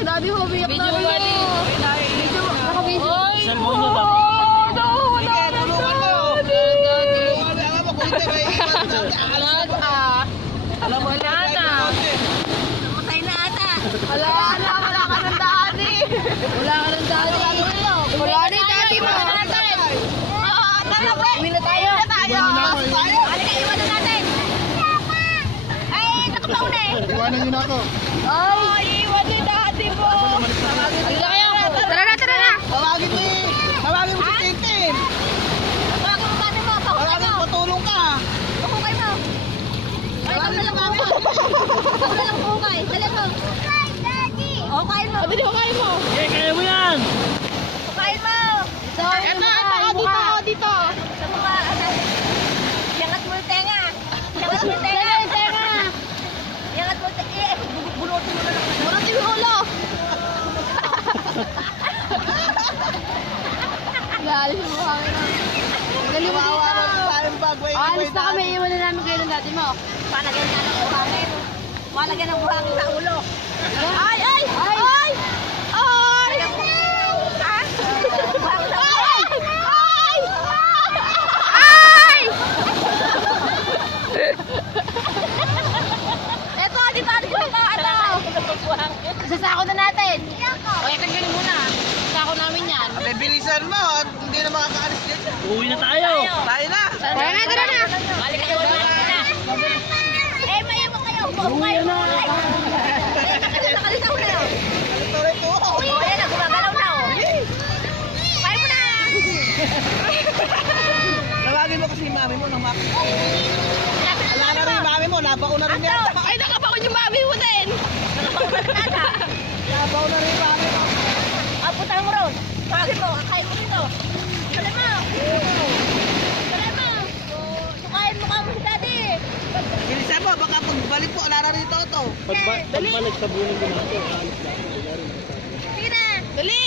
Daddy mo, biyak na rin mo. Video mo. Naka-video. Cellphone niya ba? Sige, tulungan mo. Tulungan mo. Alam mo, kung hindi may iwan na. Alam mo na ata. Namatay na ata. Wala ka ng daddy. Wala ka ng daddy. Wala na yung daddy mo. Tara, uwi na tayo. Halika, iwanan natin. Ay, nakapauna eh. Iwanan niyo na ako. Ay, iwan yung daddy mo. Halika kayo. Tara na. Tawagin mo si Tintin. Tawagin mo daddy mo. Tawagin mo, patulong ka. Pakukay mo. Ay, ikaw na lang po. Ikaw na lang po kay. Dali mo. Daddy. O, kain mo. Dali mo, kain mo. Eh, kaya mo yan! Kain mo. Dito. Sa mukha. Yangat mo yung tenga. Yangat mo yung tenga. Yangat mo yung tenga. Bunutin mo na lang. Bunutin mo yung ulo. Galing mo kami na. Galing mo Kawawa dito. mo sa tayong bag. Alis na kami, iwan na namin kayo ng dati mo. Palagyan nga ng buhangin. Palagyan ng buhangin sa ulo. Ay! Ay! Ay! Buhangin sa ulo. Ay! Eto, dito. Sasako na natin. Okay, tanggalin muna. Sasako namin yan. Abe, bilisan mo at hindi na makakaalis dito. Uwi na tayo! Tayo na. Tara na. Balik kayo na. Eh, may mo kayo. Uwi na. Nakalitaw na. Tuloy po. Ayan na, gumagalaw na. Kaya mo na. Tawagin mo kasi yung mami mo nang maki. Wala na rin yung mami mo. Nabaon na rin yan. Ay, nakabaon yung mami mo din. Nabaon na rin yung mami mo. Puntahan mo ron. Tawagin mo, kakain mo dito. Dali mo. Sukain mo ka mo si daddy. Bilisan mo. Baka pagbalik po. Wala na rin ito. Pagbalik sa buhay ko natin. Sige na. Dali.